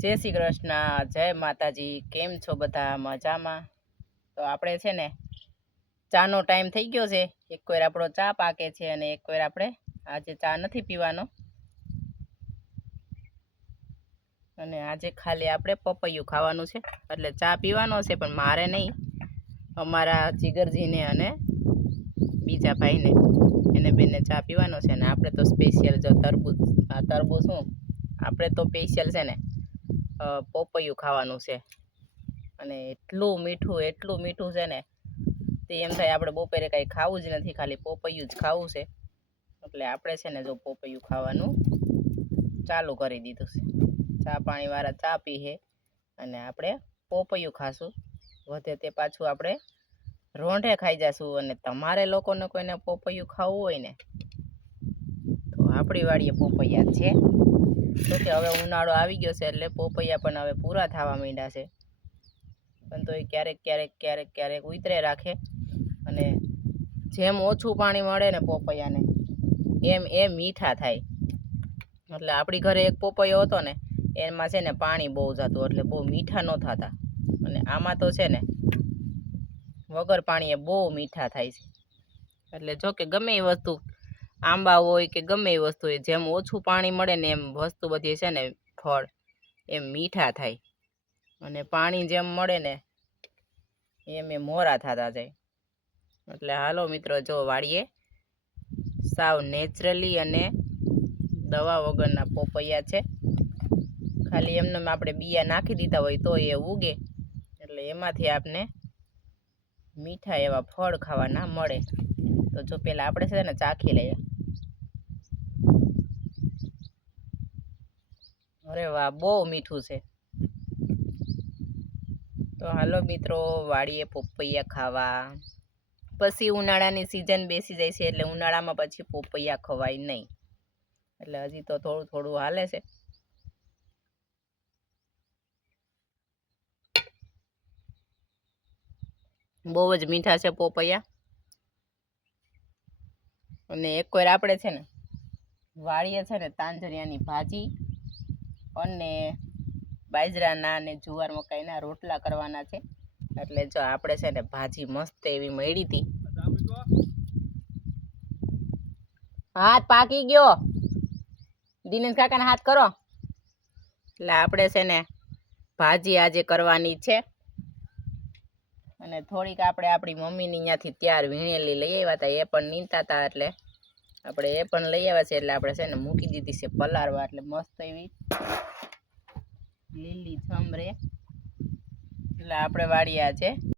जय श्री कृष्ण, जय माताजी। केम छो बधा? मजामां? तो आपणे छे ने चानो टाइम थई गयो छे। एक कोर आपणो चा पाके छे अने एक कोर आपणे आजे चा नथी पीवानो अने आजे खाली आपणे पपैયું खावानुं छे। એટલે ચા પીવાનો છે પણ મારે નહીં, અમારા જીગરજીને અને બીજા ભાઈને એને બેને ચા પીવાનો છે ને આપણે તો સ્પેશિયલ જો તરબૂચ શું આપણે તો સ્પેશિયલ છે ને પપૈયું ખાવાનું છે અને એટલું મીઠું છે ને તે એમ થાય આપણે બપોરે કાંઈ ખાવું જ નથી, ખાલી પપૈયું જ ખાવું છે. એટલે આપણે છે ને જો પપૈયું ખાવાનું ચાલુ કરી દીધું છે. ચા પાણીવાળા ચા પીએ અને આપણે પપૈયું ખાશું. વધે તે પાછું આપણે રોંઢે ખાઈ જશું. અને તમારે લોકોને કોઈને પપૈયું ખાવું હોય ને તો આપણી વાડીએ પપૈયા છે. તો કે હવે ઉનાળો આવી ગયો છે એટલે પપૈયા પણ હવે પૂરા થવા માંડ્યા છે, પણ તો એ ક્યારેક ઉતરે રાખે. અને જેમ ઓછું પાણી મળે ને પપૈયાને એમ મીઠા થાય. એટલે આપણી ઘરે એક પપૈયો હતો ને એમાં છે ને પાણી બહુ જતું એટલે બહુ મીઠા ન થતા, અને આમાં તો છે ને વગર પાણીએ બહુ મીઠા થાય છે. એટલે જો કે ગમે એ વસ્તુ આંબા હોય કે ગમે એ વસ્તુ હોય, જેમ ઓછું પાણી મળે ને એમ વસ્તુ બધી છે ને ફળ એમ મીઠા થાય, અને પાણી જેમ મળે ને એમ મોરા થતા જાય. એટલે હાલો મિત્રો, જો વાડીએ સાવ નેચરલી અને દવા વગરના પપૈયા છે. ખાલી એમને આપણે બિયા નાખી દીધા હોય તો એ ઉગે, એટલે એમાંથી આપને મીઠા એવા ફળ ખાવાના મળે. તો જો પેલા આપણે છે ને ચાખી લઈએ. અરે વાહ, બહુ મીઠું છે. તો હાલો મિત્રો, વાડીએ પપૈયા ખાવા. પછી ઉનાળાની સિઝન બેસી જાય છે એટલે ઉનાળામાં પછી પપૈયા ખવાય નહીં. એટલે હજી તો થોડું હાલે છે. બહુ જ મીઠા છે પપૈયા. અને એક વાર આપણે છે ને વાડીએ છે ને તાંજરિયાની ભાજી અને બાજરાના અને જુવાર મકાઈના રોટલા કરવાના છે. એટલે જો આપણે છે ને ભાજી મસ્ત એવી મળી હતી. હાથ પાકી ગયો, દિનેશ કાકાને હાથ કરો. એટલે આપણે છે ને ભાજી આજે કરવાની છે. અને થોડીક આપણે આપણી મમ્મીની ત્યાંથી ત્યાર વીણેલી લઈ આવ્યા હતા, એ પણ નીંતા હતા એટલે આપણે એ પણ લઈ આવ્યા છે. એટલે આપણે છે ને મૂકી દીધી છે પલાળવા. એટલે મસ્ત એવી લીલી છમ રે. એટલે આપણે વાડીએ છે